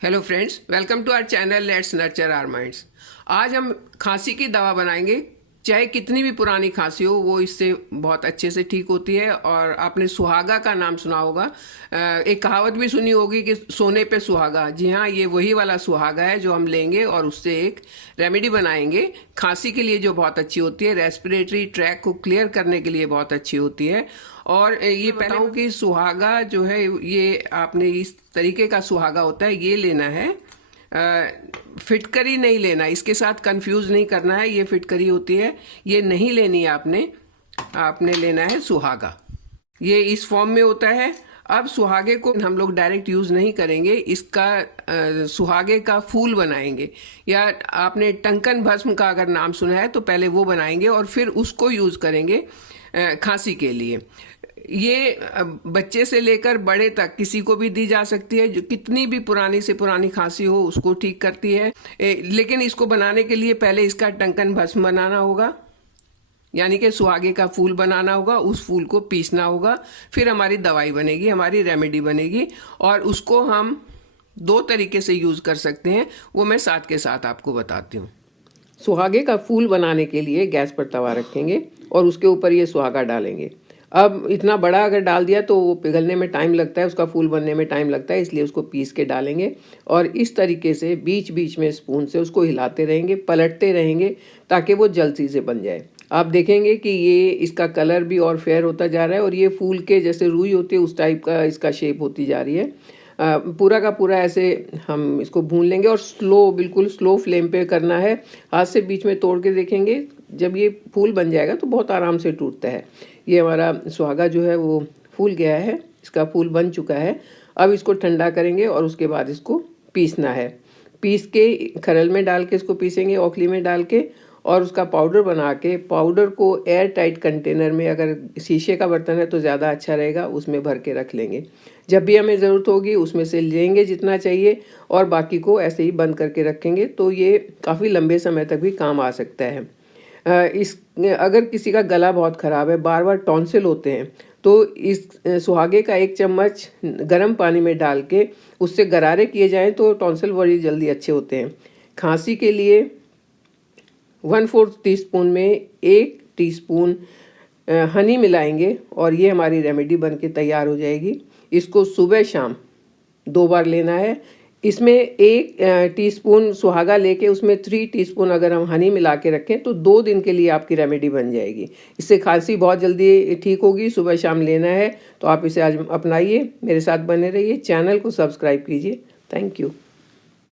Hello friends, welcome to our channel let's nurture our minds. आज हम खांसी की दवा बनाएंगे। चाहे कितनी भी पुरानी खांसी हो, वो इससे बहुत अच्छे से ठीक होती है। और आपने सुहागा का नाम सुना होगा। एक कहावत भी सुनी होगी कि सोने पे सुहागा। जी हाँ, ये वही वाला सुहागा है जो हम लेंगे और उससे एक रेमेडी बनाएंगे खांसी के लिए, जो बहुत अच्छी होती है। रेस्पिरेटरी ट्रैक को क्लियर करने के लिए बहुत अच्छी होती है। और ये बताऊं कि सुहागा जो है, ये आपने इस तरीके का सुहागा होता है, ये लेना है। फिटकरी नहीं लेना, इसके साथ कंफ्यूज नहीं करना है। ये फिटकरी होती है, ये नहीं लेनी है आपने। आपने लेना है सुहागा। ये इस फॉर्म में होता है। अब सुहागे को हम लोग डायरेक्ट यूज़ नहीं करेंगे, इसका सुहागे का फूल बनाएंगे। या आपने टंकन भस्म का अगर नाम सुना है तो पहले वो बनाएंगे और फिर उसको यूज़ करेंगे खांसी के लिए। ये बच्चे से लेकर बड़े तक किसी को भी दी जा सकती है। जो कितनी भी पुरानी से पुरानी खांसी हो उसको ठीक करती है। लेकिन इसको बनाने के लिए पहले इसका टंकन भस्म बनाना होगा, यानी कि सुहागे का फूल बनाना होगा। उस फूल को पीसना होगा, फिर हमारी दवाई बनेगी, हमारी रेमेडी बनेगी। और उसको हम दो तरीके से यूज़ कर सकते हैं, वो मैं साथ के साथ आपको बताती हूँ। सुहागे का फूल बनाने के लिए गैस पर तवा रखेंगे और उसके ऊपर ये सुहागा डालेंगे। अब इतना बड़ा अगर डाल दिया तो वो पिघलने में टाइम लगता है, उसका फूल बनने में टाइम लगता है, इसलिए उसको पीस के डालेंगे। और इस तरीके से बीच बीच में स्पून से उसको हिलाते रहेंगे, पलटते रहेंगे, ताकि वो जल्दी से बन जाए। आप देखेंगे कि ये इसका कलर भी और फेयर होता जा रहा है और ये फूल के जैसे रुई होती है उस टाइप का इसका शेप होती जा रही है। पूरा का पूरा ऐसे हम इसको भून लेंगे और बिल्कुल स्लो फ्लेम पे करना है। हाथ से बीच में तोड़ के देखेंगे, जब ये फूल बन जाएगा तो बहुत आराम से टूटता है। ये हमारा सुहागा जो है वो फूल गया है, इसका फूल बन चुका है। अब इसको ठंडा करेंगे और उसके बाद इसको पीसना है। पीस के खरल में डाल के इसको पीसेंगे, औखली में डाल के, और उसका पाउडर बना के पाउडर को एयर टाइट कंटेनर में, अगर शीशे का बर्तन है तो ज़्यादा अच्छा रहेगा, उसमें भर के रख लेंगे। जब भी हमें ज़रूरत होगी उसमें से लेंगे जितना चाहिए और बाकी को ऐसे ही बंद करके रखेंगे, तो ये काफ़ी लंबे समय तक भी काम आ सकता है। इस अगर किसी का गला बहुत ख़राब है, बार बार टॉन्सिल होते हैं, तो इस सुहागे का 1 चम्मच गर्म पानी में डाल के उससे गरारे किए जाएं तो टॉन्सिल बड़ी जल्दी अच्छे होते हैं। खांसी के लिए 1/4 टीस्पून में 1 टीस्पून हनी मिलाएंगे और ये हमारी रेमेडी बन के तैयार हो जाएगी। इसको सुबह शाम 2 बार लेना है। इसमें 1 टीस्पून सुहागा लेके उसमें 3 टीस्पून अगर हम हनी मिला के रखें तो 2 दिन के लिए आपकी रेमेडी बन जाएगी। इससे खांसी बहुत जल्दी ठीक होगी। सुबह शाम लेना है तो आप इसे आज अपनाइए, मेरे साथ बने रहिए, चैनल को सब्सक्राइब कीजिए। Thank you.